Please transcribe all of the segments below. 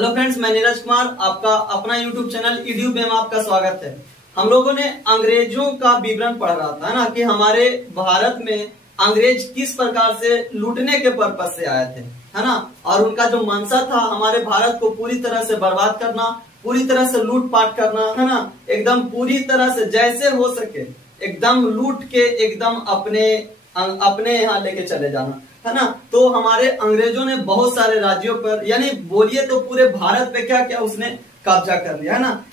Hello friends, मैं नीरज कुमार, आपका अपना यूट्यूब चैनल ईड्यू में आपका स्वागत है। हम लोगों ने अंग्रेजों का विवरण पढ़ रहा था ना कि हमारे भारत में अंग्रेज किस प्रकार से लूटने के पर्पज से आए थे, है ना। और उनका जो मंशा था हमारे भारत को पूरी तरह से बर्बाद करना, पूरी तरह से लूटपाट करना, है ना। एकदम पूरी तरह से जैसे हो सके एकदम लूट के एकदम अपने यहाँ लेके चले जाना, है ना। तो हमारे अंग्रेजों ने बहुत सारे राज्यों पर, यानी बोलिए तो पूरे भारत पे क्या क्या उसने कब्जा कर लिया, है ना।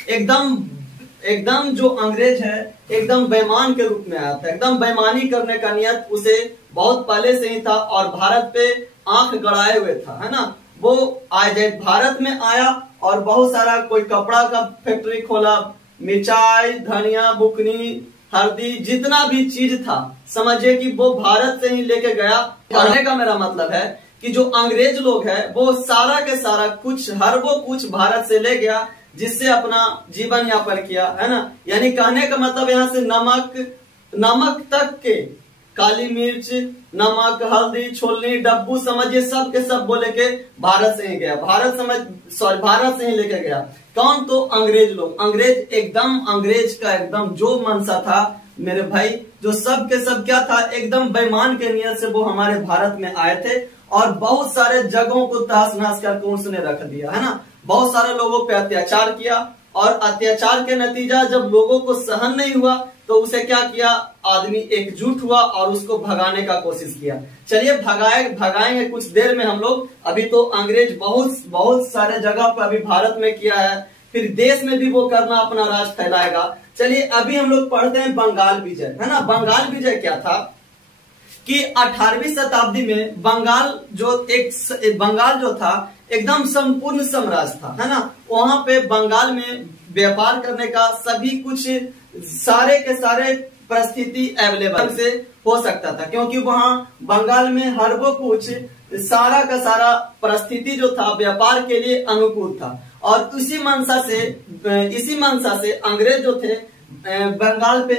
एकदम जो अंग्रेज है एकदम बेईमान के रूप में आया था। एकदम बेईमानी करने का नियत उसे बहुत पहले से ही था और भारत पे आंख गड़ाए हुए था, है ना। वो भारत में आया और बहुत सारा कोई कपड़ा का फैक्ट्री खोला, मिर्चाई, धनिया, बुकनी, हल्दी, जितना भी चीज था समझिए कि वो भारत से ही लेके गया। कहने का मेरा मतलब है कि जो अंग्रेज लोग हैं वो सारा के सारा कुछ भारत से ले गया, जिससे अपना जीवन यापन किया, है ना। यानी कहने का मतलब यहाँ से नमक तक के, काली मिर्च, नमक, हल्दी, छोलनी, डब्बू, समझिए सब के सब बोले के भारत से ही गया। भारत से ही लेके गया। कौन? तो अंग्रेज लोग। अंग्रेज का एकदम जो मंशा था मेरे भाई, जो सब के सब क्या था, एकदम बेईमान के नियत से वो हमारे भारत में आए थे और बहुत सारे जगहों को तहस नहस करके उसने रख दिया, है ना। बहुत सारे लोगों पे अत्याचार किया और अत्याचार के नतीजा जब लोगों को सहन नहीं हुआ तो उसे क्या किया, आदमी एकजुट हुआ और उसको भगाने का कोशिश किया। चलिए भगाएंगे कुछ देर में हम लोग। अभी तो अंग्रेज बहुत सारे जगह पर अभी भारत में किया है, फिर देश में भी वो करना अपना राज फैलाएगा। चलिए अभी हम लोग पढ़ते हैं बंगाल विजय, है ना। बंगाल विजय क्या था कि 18वीं शताब्दी में बंगाल जो था एकदम संपूर्ण साम्राज्य था, है ना। वहां पे बंगाल में व्यापार करने का सभी कुछ सारे के सारे परिस्थिति अवेलेबल से हो सकता था, क्योंकि वहां बंगाल में हर वो कुछ सारा का सारा परिस्थिति जो था व्यापार के लिए अनुकूल था। और इसी मंशा से अंग्रेज जो थे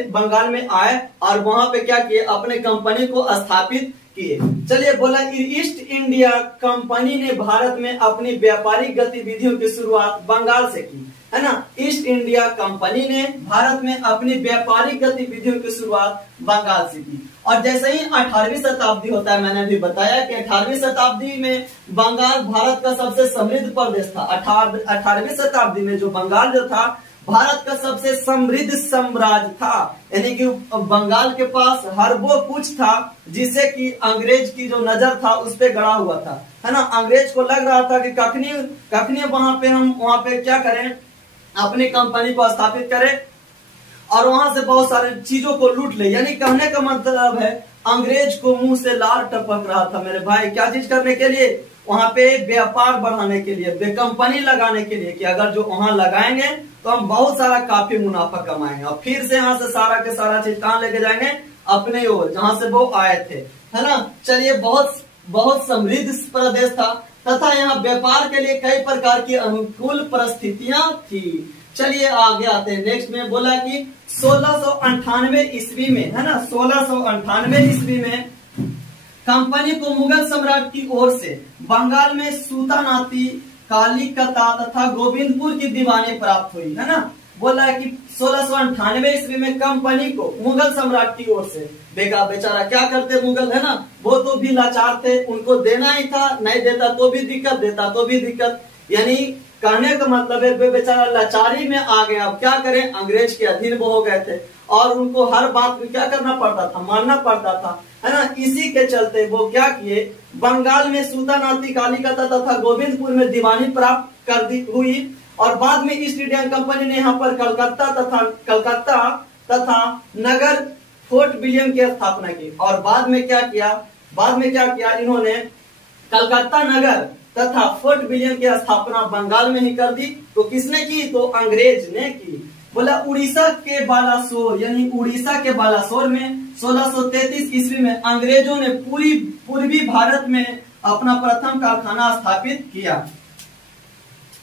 बंगाल में आए और वहां पे क्या किए, अपने कंपनी को स्थापित किए। चलिए बोला ईस्ट इंडिया कंपनी ने भारत में अपनी व्यापारिक गतिविधियों की शुरुआत बंगाल से की, है ना। ईस्ट इंडिया कंपनी ने भारत में अपनी व्यापारिक गतिविधियों की शुरुआत बंगाल से की। और जैसे ही 18वीं शताब्दी होता है, मैंने अभी बताया कि 18वीं शताब्दी में बंगाल भारत का सबसे समृद्ध प्रदेश था। 18वीं शताब्दी में जो बंगाल जो था भारत का सबसे समृद्ध साम्राज्य था, यानी कि बंगाल के पास हर वो कुछ था जिससे कि अंग्रेज की जो नजर था उस पे गड़ा हुआ था, है ना। अंग्रेज को लग रहा था कि कखनी वहां पे क्या करें, अपनी कंपनी को स्थापित करें और वहां से बहुत सारे चीजों को लूट ले। यानी कहने का मतलब है अंग्रेज को मुंह से लार टपक रहा था मेरे भाई, क्या चीज करने के लिए, वहां पे व्यापार बढ़ाने के लिए, कंपनी लगाने के लिए, कि अगर जो वहां लगाएंगे तो हम बहुत सारा काफी मुनाफा कमाएंगे और फिर से यहाँ से सारा के सारा चीज कहाँ लेके जाएंगे, अपने ओर जहां से वो आए थे, है ना। चलिए बहुत समृद्ध प्रदेश था तथा यहाँ व्यापार के लिए कई प्रकार की अनुकूल परिस्थितियां थी। चलिए आगे आते हैं। नेक्स्ट में बोला कि 1698 ईस्वी में, है ना, 1698 ईस्वी में कंपनी को मुगल सम्राट की ओर से बंगाल में सूतानाती, कालीकता तथा गोविंदपुर की दीवानी प्राप्त हुई, है ना। बोला है कि 1698 ईस्वी में कंपनी को मुगल सम्राट की ओर से, बेचारा क्या करते मुगल, है ना, वो तो भी लाचार थे, उनको देना ही था, नहीं देता तो भी दिक्कत, देता तो भी दिक्कत। यानी कहने का मतलब है बेचारा लाचारी में आ गया। अब क्या करें, अंग्रेज के अधीन वो हो गए थे और उनको हर बात में क्या करना पड़ता था, मानना पड़ता था, है ना। इसी के चलते वो क्या किए, बंगाल में सूतानाती, कालीकता तथा गोविंदपुर में दीवानी प्राप्त हुई और बाद में ईस्ट इंडिया कंपनी ने यहाँ पर कलकत्ता तथा नगर फोर्ट विलियम की स्थापना की। और बाद में क्या किया इन्होंने, कलकत्ता नगर तथा फोर्ट विलियम की स्थापना बंगाल में ही कर दी। तो किसने की, तो अंग्रेज ने की। बोला उड़ीसा के बालासोर, यानी उड़ीसा के बालासोर में 1633 ईस्वी में अंग्रेजों ने पूर्वी भारत में अपना प्रथम कारखाना स्थापित किया।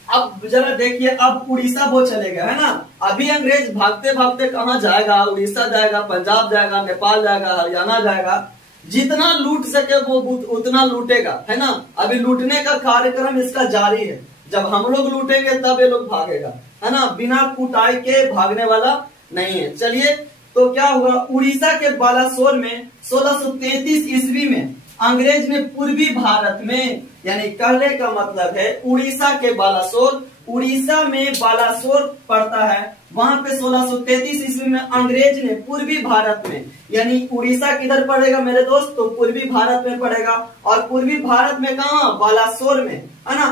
अब जरा देखिए, अब उड़ीसा वो चले गए, है ना। अभी अंग्रेज भागते भागते कहाँ जाएगा, उड़ीसा जाएगा, पंजाब जाएगा, नेपाल जाएगा, हरियाणा जाएगा। जितना लूट सके वो उतना लूटेगा, है ना। अभी लूटने का कार्यक्रम इसका जारी है। जब हम लोग लूटेंगे तब ये लोग भागेगा, है ना, बिना कुटाई के भागने वाला नहीं है। चलिए, तो क्या हुआ, उड़ीसा के बालासोर में 1633 ईस्वी में अंग्रेज ने पूर्वी भारत में, यानी कहने का मतलब है उड़ीसा के बालासोर, उड़ीसा में बालासोर पड़ता है, वहां पे 1633 ईस्वी में अंग्रेज ने पूर्वी भारत में, यानी उड़ीसा किधर पड़ेगा मेरे दोस्त, तो पूर्वी भारत में पड़ेगा, और पूर्वी भारत में कहा, बालासोर में, है ना,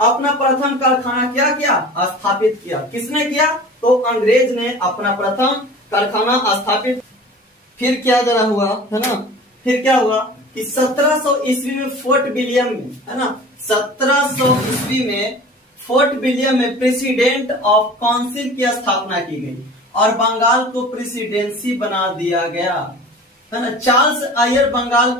अपना प्रथम कारखाना क्या किया, स्थापित किया। किसने किया, तो अंग्रेज ने अपना प्रथम कारखाना स्थापित। फिर क्या जरा हुआ, है ना, फिर क्या हुआ कि 1700 ईस्वी में फोर्ट विलियम में, है ना, 1700 ईस्वी में फोर्ट विलियम में प्रेसिडेंट ऑफ काउंसिल की स्थापना की गई और बंगाल को प्रेसिडेंसी बना दिया गया, है ना। चार्ल्स आयर बंगाल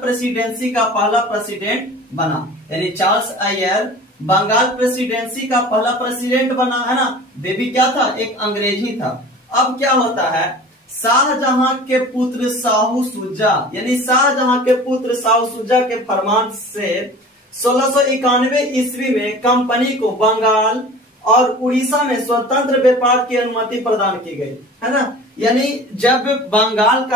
प्रेसिडेंसी का पहला प्रेसिडेंट बना, यानी चार्ल्स आयर बंगाल प्रेसिडेंसी का पहला प्रेसिडेंट बना, है ना। बेबी क्या था, एक अंग्रेज ही था। अब क्या होता है, शाहजहां के पुत्र शाहू सुजा, यानी शाहजहां के पुत्र शाहू सुजा के फरमान से 1691 ईस्वी में कंपनी को बंगाल और उड़ीसा में स्वतंत्र व्यापार की अनुमति प्रदान की गई, है ना। यानी जब बंगाल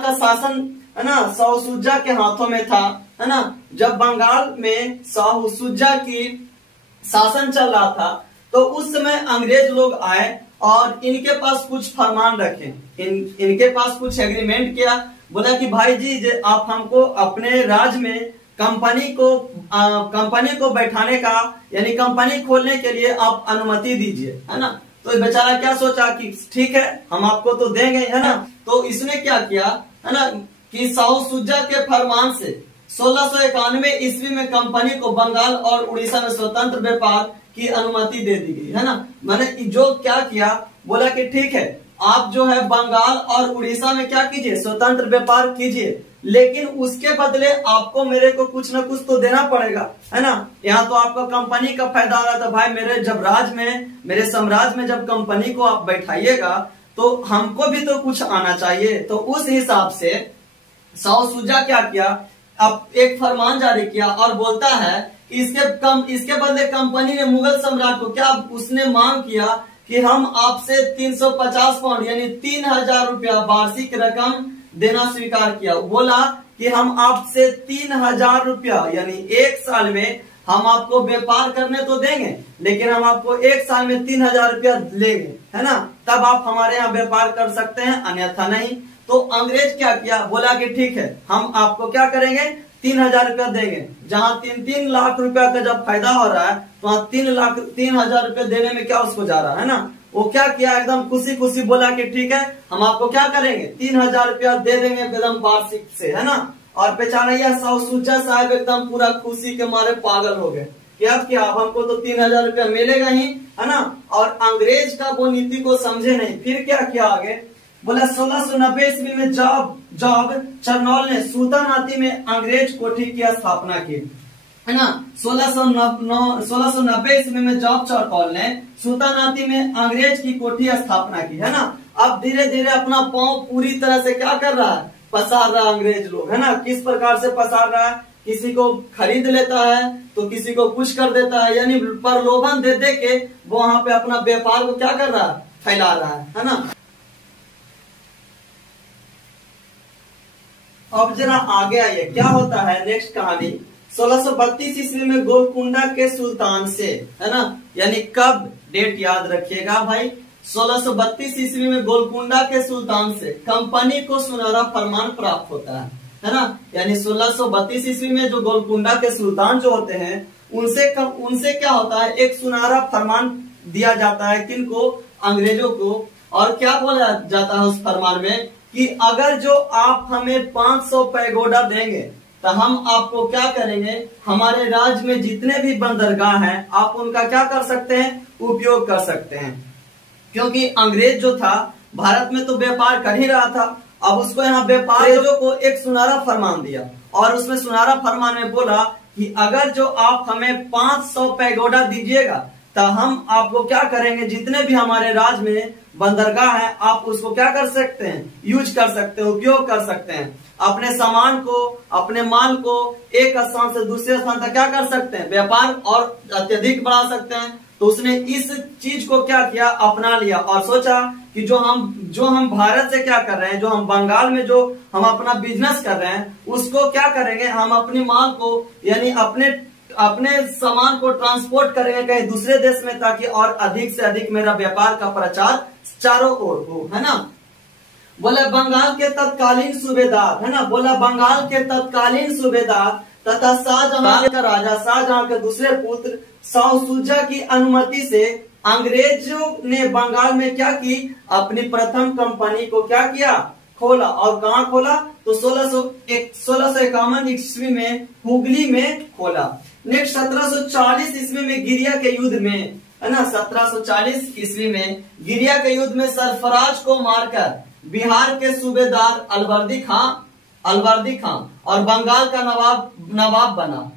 का शासन, है ना, शाहू सुजा के हाथों में था, है ना, जब बंगाल में शाहू सुजा की शासन चल रहा था, तो उस समय अंग्रेज लोग आए और इनके पास कुछ फरमान रखे, इनके पास कुछ एग्रीमेंट किया, बोला कि भाई जी आप हमको अपने राज्य में कंपनी को बैठाने का, यानी कंपनी खोलने के लिए आप अनुमति दीजिए, है ना। तो बेचारा क्या सोचा कि ठीक है हम आपको तो देंगे, है ना। तो इसने क्या किया, है ना, कि शाहू सुजा के फरमान से 1691 ईस्वी में कंपनी को बंगाल और उड़ीसा में स्वतंत्र व्यापार की अनुमति दे दी गई, है ना। मैंने जो क्या किया, बोला कि ठीक है आप जो है बंगाल और उड़ीसा में क्या कीजिए, स्वतंत्र व्यापार कीजिए, लेकिन उसके बदले आपको मेरे को कुछ न कुछ तो देना पड़ेगा, है ना। यहाँ तो आपको कंपनी का फायदा हो रहा था, भाई मेरे साम्राज्य में जब कंपनी को आप बैठाइएगा तो हमको भी तो कुछ आना चाहिए। तो उस हिसाब से शाहू सुजा क्या किया, अब एक फरमान जारी किया और बोलता है कि इसके बदले कंपनी ने मुगल सम्राट को क्या, उसने मांग किया कि हम आपसे 350 पाउंड यानी 3000 रुपया वार्षिक रकम देना स्वीकार किया। बोला कि हम आपसे 3000 रुपया यानी एक साल में हम आपको व्यापार करने तो देंगे, लेकिन हम आपको एक साल में 3000 रुपया लेंगे, है ना, तब आप हमारे यहाँ व्यापार कर सकते हैं, अन्यथा नहीं। तो अंग्रेज क्या किया, बोला कि ठीक है हम आपको क्या करेंगे, 3000 रुपया देंगे। जहां 3 लाख रुपया का जब फायदा हो रहा है तो वहां 3,00,000 रुपया देने में क्या उसको जा रहा है ना। वो क्या किया, एकदम खुशी खुशी बोला कि ठीक है हम आपको क्या करेंगे, 3000 रुपया दे देंगे एकदम वार्षिक से, है ना। और बेचारा शाहू सुजा साहब एकदम पूरा खुशी के मारे पागल हो गए कि अब क्या, अब हमको तो 3000 रुपया मिलेगा ही, है ना। और अंग्रेज का वो नीति को समझे नहीं। फिर क्या किया आगे, बोला 1690 ईस्वी में जॉब चरनौल ने सूतानाती में अंग्रेज कोठी की स्थापना की, है ना। 1690 ईस्वी में जॉब चरनौल ने सूतानाती में अंग्रेज की कोठी स्थापना की, है ना। अब धीरे धीरे अपना पांव पूरी तरह से क्या कर रहा है, पसार रहा अंग्रेज लोग, है ना। किस प्रकार से पसार रहा है, किसी को खरीद लेता है तो किसी को कुछ कर देता है, यानी प्रलोभन दे दे के वो वहां पे अपना व्यापार को क्या कर रहा है, फैला रहा है ना। अब जरा आगे आइए, क्या होता है नेक्स्ट कहानी। 1632 ईस्वी में गोलकुंडा के सुल्तान से, है ना, यानी कब, डेट याद रखिएगा भाई, 1632 ईस्वी में गोलकुंडा के सुल्तान से कंपनी को सुनहरा फरमान प्राप्त होता है ना। यानी 1632 ईस्वी में जो गोलकुंडा के सुल्तान जो होते हैं उनसे क्या होता है, एक सुनहरा फरमान दिया जाता है, किनको, अंग्रेजों को। और क्या बोला जाता है उस फरमान में कि अगर जो आप हमें 500 पैगोडा देंगे तो हम आपको क्या करेंगे, हमारे राज्य में जितने भी बंदरगाह हैं आप उनका क्या कर सकते हैं, उपयोग कर सकते हैं। क्योंकि अंग्रेज जो था भारत में तो व्यापार कर ही रहा था, अब उसको यहाँ व्यापारियों को एक सुनहरा फरमान दिया और उसमें सुनहरा फरमान में बोला कि अगर जो आप हमें 500 पैगोडा दीजिएगा तो हम आपको क्या करेंगे, जितने भी हमारे राज्य में बंदरगाह है, आप उसको क्या कर सकते हैं, यूज कर सकते हैं, उपयोग कर सकते हैं। अपने सामान को, अपने माल को एक स्थान से दूसरे स्थान तक क्या कर सकते हैं, व्यापार और अत्यधिक बढ़ा सकते हैं। तो उसने इस चीज को क्या किया, अपना लिया और सोचा कि जो हम भारत से क्या कर रहे हैं, जो हम बंगाल में जो हम अपना बिजनेस कर रहे हैं, उसको क्या करेंगे, हम अपने माल को यानी अपने सामान को ट्रांसपोर्ट करेंगे कहीं दूसरे देश में, ताकि और अधिक से अधिक मेरा व्यापार का प्रचार चारों ओर हो, है ना। बोला बंगाल के तत्कालीन सूबेदार, है ना, बोला बंगाल के तत्कालीन सूबेदार तथा शाहजहां का राजा, शाहजहां के दूसरे पुत्र शाहशुजा की अनुमति से अंग्रेजों ने बंगाल में क्या की, अपनी प्रथम कंपनी को क्या किया, खोला। और कहाँ खोला, तो 1651 ईस्वी में हुगली में खोला। नेक्स्ट 1740 ईस्वी में गिरिया के युद्ध में, है ना, 1740 ईस्वी में गिरिया के युद्ध में सरफराज को मारकर बिहार के सूबेदार अलवर्दी खां और बंगाल का नवाब बना।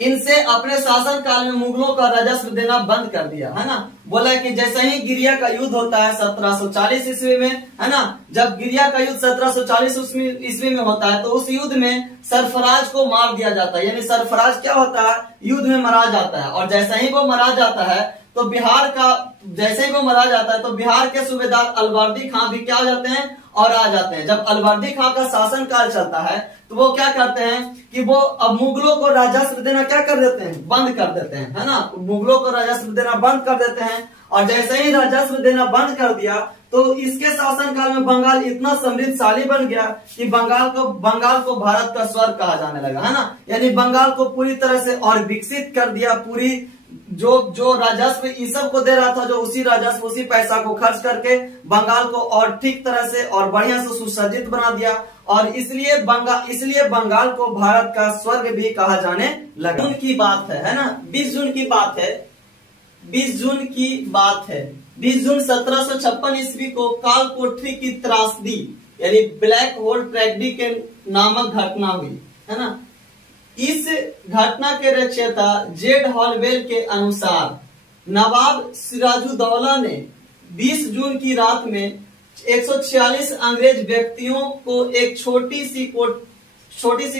इनसे अपने शासन काल में मुगलों का राजस्व देना बंद कर दिया, है ना। बोला कि जैसे ही गिरिया का युद्ध होता है 1740 ईस्वी में, है ना, जब गिरिया का युद्ध 1740 ईस्वी में होता है, तो उस युद्ध में सरफराज को मार दिया जाता है। यानी सरफराज क्या होता है, युद्ध में मारा जाता है। और जैसे ही वो मारा जाता है तो बिहार के सूबेदार अलवर्दी खां भी क्या हो जाते हैं, और आ जाते हैं। जब अलवर्दी खां का शासन काल चलता है तो वो क्या करते हैं कि वो अब मुगलों को राजस्व देना क्या कर देते हैं, बंद कर देते हैं, है ना। मुगलों को राजस्व देना बंद कर देते हैं। और जैसे ही राजस्व देना बंद कर दिया तो इसके शासन काल में बंगाल इतना समृद्धशाली बन गया कि बंगाल को भारत का स्वर्ग कहा जाने लगा, है ना। यानी बंगाल को पूरी तरह से और विकसित कर दिया। पूरी जो राजस्व इस सब को दे रहा था, जो उसी राजस्व उसी पैसा को खर्च करके बंगाल को और ठीक तरह से और बढ़िया से सुसज्जित बना दिया। और इसलिए बंगाल को भारत का स्वर्ग भी कहा जाने लगा। जून की बात है ना, 20 जून की बात है, 20 जून 1756 ईस्वी को काल कोठरी की त्रासदी यानी ब्लैक होल ट्रेजेडी के नामक घटना हुई, है ना। इस घटना के रचयिता जेड हॉलवेल के अनुसार नवाब सिराजुद्दौला ने 20 जून की रात में 146 अंग्रेज व्यक्तियों को एक छोटी सी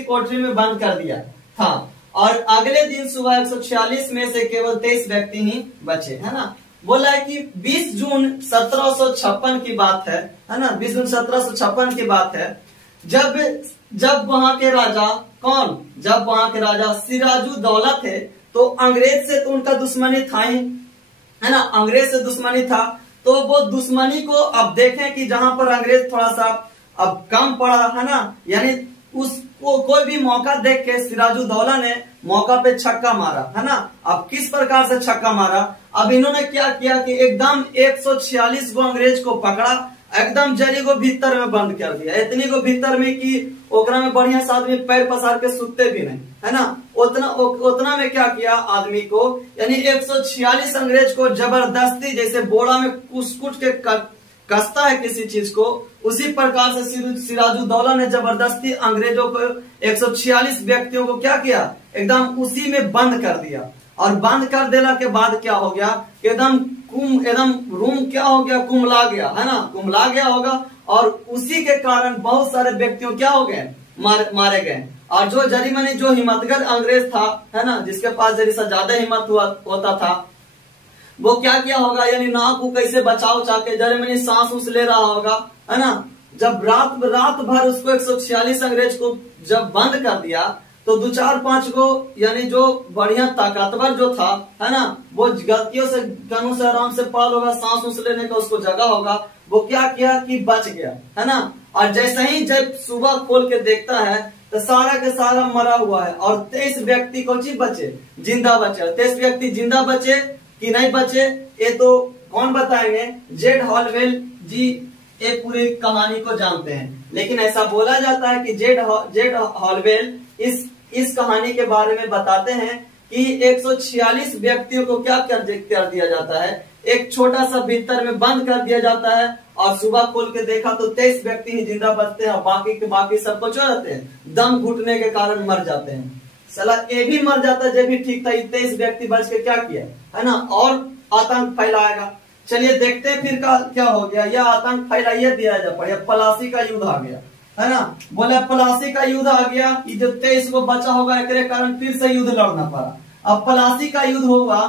कोठरी में बंद कर दिया था। और अगले दिन सुबह 146 में से केवल 23 व्यक्ति ही बचे, है ना। बोला है कि 20 जून 1756 की बात है ना, 20 जून 1756 की बात है, जब वहां के राजा सिराजुद्दौला थे, तो अंग्रेज से तो उनका दुश्मनी था ही, है ना, अंग्रेज से दुश्मनी था। तो वो दुश्मनी को अब देखें कि जहां पर अंग्रेज थोड़ा सा अब कम पड़ा, है ना, यानी उसको कोई भी मौका देख के सिराजुद्दौला ने मौका पे छक्का मारा, है ना। अब किस प्रकार से छक्का मारा, अब इन्होंने क्या किया कि एकदम 146 को अंग्रेज को पकड़ा, एकदम जरी को भीतर में बंद कर दिया। इतनी को भीतर में कि ओकरा में बढ़िया से आदमी पैर पसार के सुतते भी नहीं, है ना। उतना में क्या किया आदमी को, यानी 146 अंग्रेज को जबरदस्ती जैसे बोरा में कुछ के कसता है किसी चीज को, उसी प्रकार से सिराजुद्दौला ने जबरदस्ती अंग्रेजों को 146 व्यक्तियों को क्या किया, एकदम उसी में बंद कर दिया। और बंद कर देने के बाद क्या हो गया, एकदम रूम क्या हो गया, कुमला गया, है ना, कुमला गया होगा। और उसी के कारण बहुत सारे व्यक्तियों क्या हो गए, मारे गए। और जो जरीमनी जो हिम्मतगर अंग्रेज था, है ना, जिसके पास जरी सा ज्यादा हिम्मत होता था, वो क्या किया होगा, यानी नाक को कैसे बचाव चाहके जर्मनी सांस उस ले रहा होगा, है ना। जब रात भर उसको 146 अंग्रेज को जब बंद कर दिया, तो 2-4-5 को यानी जो बढ़िया ताकतवर जो था, है ना, वो गलतियों से कानून से आराम से पाल होगा, सांस उस लेने का उसको जगह होगा, वो क्या किया कि बच गया, है ना। और जैसे ही जब सुबह खोल के देखता है तो सारा के सारा मरा हुआ है। और 23 व्यक्ति को बचे, जिंदा बचे। 23 व्यक्ति जिंदा बचे कि नहीं बचे, ये तो कौन बताएंगे, जेड हॉलवेल जी ये पूरी कहानी को जानते हैं। लेकिन ऐसा बोला जाता है कि जेड हॉलवेल इस कहानी के बारे में बताते हैं कि 146 व्यक्तियों को क्या कर दिया जाता है, एक छोटा सा भीतर में बंद कर दिया जाता है। और सुबह खोल के देखा तो 23 व्यक्ति ही जिंदा बचते हैं, और बाकी सब कुछ हो जाते हैं, दम घुटने के कारण मर जाते हैं। सला ये भी मर जाता है, जब भी ठीक था, 23 व्यक्ति बच के क्या किया, है ना, और आतंक फैलाएगा। चलिए देखते हैं फिर क्या हो गया। यह आतंक फैलाइए दिया जा पड़ा, प्लासी का युद्ध आ गया, है ना। बोले प्लासी का युद्ध आ गया, ये जो 23 को बचा होगा एक कारण फिर से युद्ध लड़ना पड़ा। अब प्लासी का युद्ध हुआ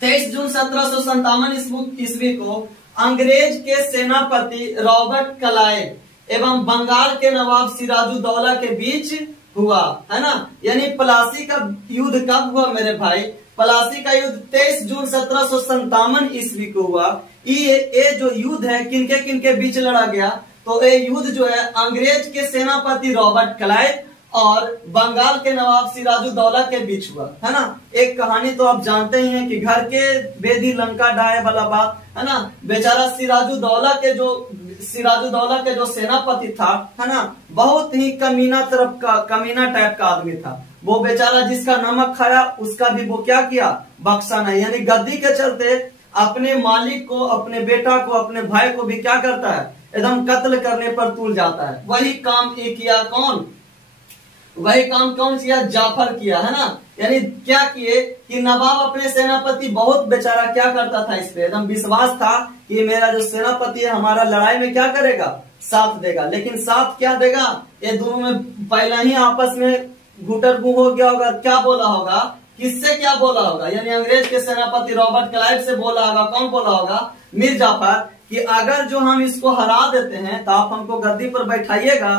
23 जून 1757 ईस्वी को अंग्रेज के सेनापति रॉबर्ट क्लाइव एवं बंगाल के नवाब सिराजुद्दौला के बीच हुआ, है ना। यानी प्लासी का युद्ध कब हुआ मेरे भाई? प्लासी का युद्ध 23 जून 1757 ईस्वी को हुआ। ये जो युद्ध है किनके किनके बीच लड़ा गया? तो ये युद्ध जो है अंग्रेज के सेनापति रॉबर्ट क्लाइव और बंगाल के नवाब सिराजुद्दौला के बीच हुआ, है ना। एक कहानी तो आप जानते ही हैं कि घर के बेदी लंका डाये वाला बात, है ना। बेचारा सिराजुद्दौला के जो सेनापति था, है ना, बहुत ही कमीना टाइप का आदमी था। वो बेचारा जिसका नमक खाया उसका भी वो क्या किया? बख्शा नहीं। यानी गद्दी के चलते अपने मालिक को, अपने बेटा को, अपने भाई को भी क्या करता है? एकदम कत्ल करने पर तुल जाता है। वही काम किया कौन? वही काम कौन किया? जाफर किया, है ना। यानी क्या किए कि नवाब अपने सेनापति बहुत बेचारा क्या करता था, इस पे एकदम विश्वास था कि मेरा जो सेनापति है हमारा लड़ाई में क्या करेगा? साथ देगा। लेकिन साथ क्या देगा? ये दोनों में पहले ही आपस में घुटरगु हो गया होगा। क्या बोला होगा? किससे क्या बोला होगा? यानी अंग्रेज के सेनापति रॉबर्ट क्लाइव से बोला होगा। कौन बोला होगा? मीर जाफर, कि अगर जो हम इसको हरा देते हैं तो आप हमको गद्दी पर बैठाइएगा।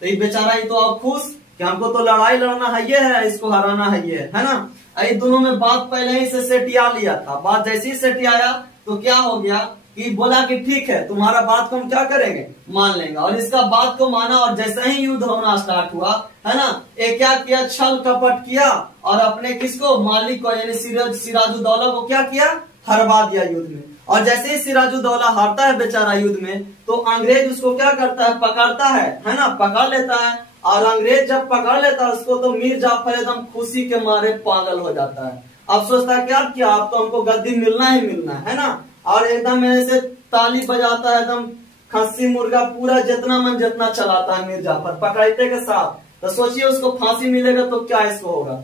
तो ये बेचारा ही तो आप खुश कि हमको तो लड़ाई लड़ना है, ये है, इसको हराना है, ये है ना। ये दोनों में बात पहले ही से सेटिया लिया था। बात जैसे ही सेटियाया तो क्या हो गया कि बोला कि ठीक है, तुम्हारा बात को हम क्या करेंगे? मान लेंगे। और इसका बात को माना और जैसे ही युद्ध होना स्टार्ट हुआ, है ना, ये क्या किया? छल कपट किया और अपने किसको? मालिक को यानी सिराजुद्दौला को क्या किया? हरवा दिया युद्ध में। और जैसे ही सिराजुद्दौला हारता है बेचारा युद्ध में, तो अंग्रेज उसको क्या करता है? पकड़ता है ना, पकड़ लेता है। और अंग्रेज जब पकड़ लेता है उसको तो मीर जाफर एकदम खुशी के मारे पागल हो जाता है। अब सोचता है क्या किया, अब तो हमको गद्दी मिलना ही मिलना है ना। और एकदम ऐसे ताली बजाता है, एकदम खस्सी मुर्गा पूरा जितना मन जितना चलाता है मीर जाफर पकड़ते के साथ। तो सोचिए उसको फांसी मिलेगा तो क्या इसको होगा,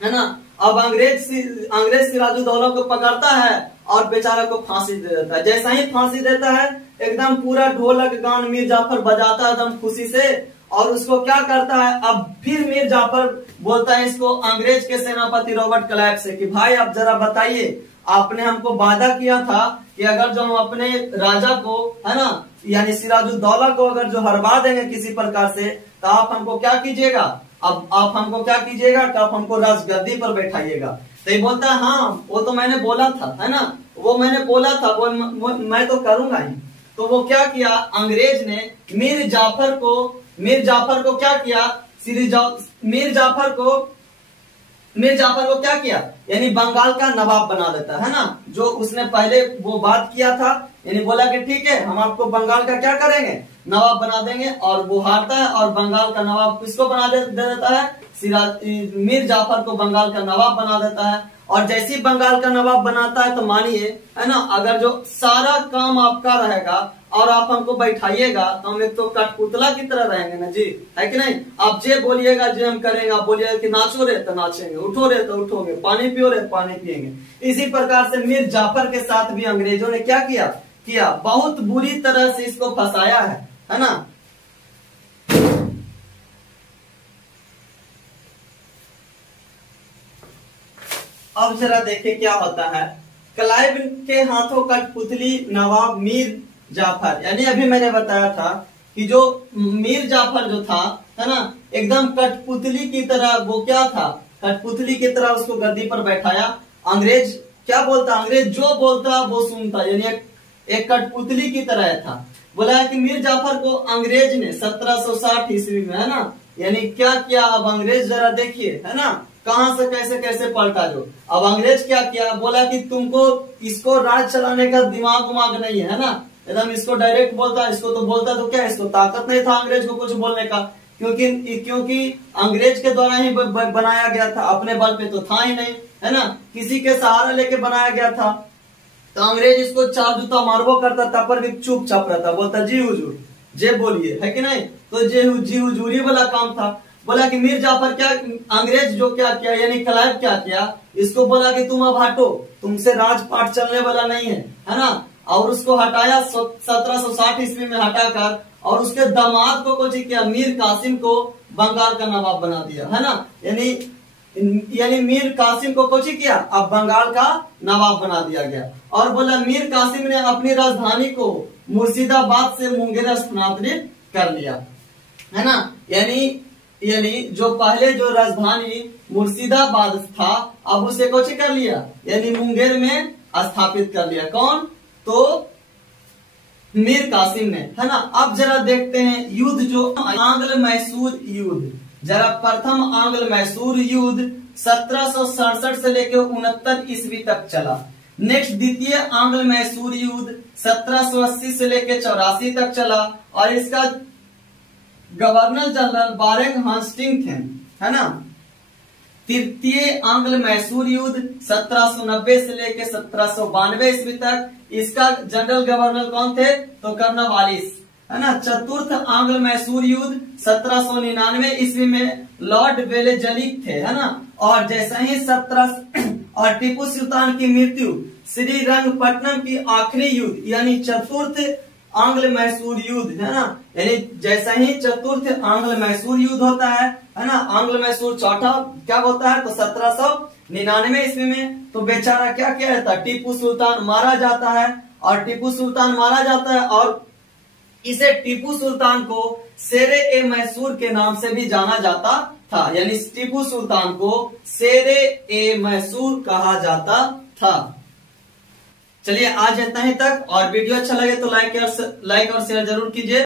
है ना। अब अंग्रेज सिराजुद्दौला को पकड़ता है और बेचारा को फांसी दे देता है। जैसा ही फांसी देता है एकदम पूरा ढोलक गान मीर जाफर बजाता है एकदम खुशी से। और उसको क्या करता है? अब फिर मीर जाफर बोलता है इसको अंग्रेज के सेनापति रॉबर्ट क्लाइव से कि भाई आप जरा बताइए, आपने हमको वादा किया था कि अगर जो हम अपने राजा को, है ना, यानी सिराजुद्दौला को अगर जो हरवा देंगे किसी प्रकार से, तो आप हमको क्या कीजिएगा? अब आप हमको क्या कीजिएगा? तो आप हमको राजगद्दी पर बैठाइएगा। तो ये बोलता है हाँ वो तो मैंने बोला था, है ना, वो मैंने बोला था, वो मैं तो करूंगा ही। तो वो क्या किया? अंग्रेज ने मीर जाफर को क्या किया? मीर जाफर को क्या किया? यानी बंगाल का नवाब बना देता है ना। जो उसने पहले वो बात किया था, यानी बोला कि ठीक है हम आपको बंगाल का क्या करेंगे? नवाब बना देंगे। और वो हारता है और बंगाल का नवाब किसको बना दे देता है? मीर जाफर को बंगाल का नवाब बना देता है। और जैसे ही बंगाल का नवाब बनाता है तो मानिए, है ना, अगर जो सारा काम आपका रहेगा और आप हमको बैठाइएगा तो हम एक तो कठपुतला की तरह रहेंगे ना जी, है कि नहीं। आप जे बोलिएगा जे हम करेंगे, आप बोलिएगा कि नाचो रे तो नाचेंगे, उठो रे तो उठोगे, पानी पियो रे पानी पियेंगे। इसी प्रकार से मीर जाफर के साथ भी अंग्रेजों ने क्या किया? बहुत बुरी तरह से इसको फंसाया है ना। अब जरा देखिए क्या होता है। क्लाइव के हाथों कठपुतली नवाब मीर जाफर, यानी अभी मैंने बताया था कि जो मीर जाफर जो था, है ना, एकदम कठपुतली की तरह वो क्या था? कठपुतली की तरह उसको गद्दी पर बैठाया। अंग्रेज क्या बोलता? अंग्रेज जो बोलता वो सुनता, यानी एक कठपुतली की तरह था। बोला है कि मीर जाफर को अंग्रेज ने 1760 ईस्वी में, है ना, यानी क्या किया? अब अंग्रेज जरा देखिए, है ना, कहां से कैसे कैसे पलटा जो। अब अंग्रेज क्या किया? बोला कि तुमको इसको राज चलाने का दिमाग नहीं है ना, एकदम इसको डायरेक्ट बोलता। इसको तो बोलता तो क्या, इसको ताकत नहीं था अंग्रेज को कुछ बोलने का, क्योंकि अंग्रेज के द्वारा ही बनाया गया था, अपने बल पे तो था ही नहीं, है ना, किसी के सहारा लेके बनाया गया था। तो अंग्रेज इसको 4 जूता मारबो करता था पर भी चुपचाप रहता, बोलता जी हुजूर, जे बोलिए, है कि नहीं। तो जी हुजूरी वाला काम था। बोला कि मीर जाफर क्या, अंग्रेज जो क्या किया यानी क्लाइव क्या किया, इसको बोला कि तुम अब हटो, तुमसे राजपाट चलने वाला नहीं है ना। और उसको हटाया 1760 ईस्वी में हटाकर, और उसके दामाद को कुछ किया, मीर कासिम को बंगाल का नवाब बना दिया, है ना। यानी मीर कासिम को कुछ किया, अब बंगाल का नवाब बना दिया गया। और बोला मीर कासिम ने अपनी राजधानी को मुर्शिदाबाद से मुंगेर स्थानांतरित कर लिया, है ना। यानी जो पहले जो राजधानी मुर्शिदाबाद था, अब उसे कुछ कर लिया, यानी मुंगेर में स्थापित कर लिया। कौन? तो मीर कासिम ने, है ना। अब जरा देखते हैं युद्ध, जो आंग्ल मैसूर युद्ध, जरा प्रथम आंग्ल मैसूर युद्ध 1767 से लेकर 69 ईस्वी तक चला। नेक्स्ट द्वितीय आंग्ल मैसूर युद्ध 1780 से लेकर 84 तक चला, और इसका गवर्नर जनरल बारेंग हास्टिंग थे, है ना। तृतीय आंग्ल मैसूर युद्ध 1790 से लेकर 1792 ईस्वी तक, इसका जनरल गवर्नर कौन थे? तो कर्नवालिस, है ना। चतुर्थ आंग्ल मैसूर युद्ध 1799 ईस्वी में लॉर्ड वेलेजलिक थे, है ना। और जैसा ही 17 और टीपू सुल्तान की मृत्यु, श्रीरंगपट्टनम की आखिरी युद्ध, यानी चतुर्थ आंग्ल मैसूर युद्ध, है ना। यानी जैसा ही चतुर्थ आंग्ल मैसूर युद्ध होता है ना, आंग्ल मैसूर चौथा क्या होता है? तो 1799 ईस्वी में। तो बेचारा क्या किया जाता है? टीपू सुल्तान मारा जाता है, और टीपू सुल्तान मारा जाता है, और इसे टीपू सुल्तान को शेरे ए मैसूर के नाम से भी जाना जाता था, यानी टीपू सुल्तान को शेरे ए मैसूर कहा जाता था। चलिए आज इतना ही तक, और वीडियो अच्छा लगे तो लाइक और शेयर जरूर कीजिए।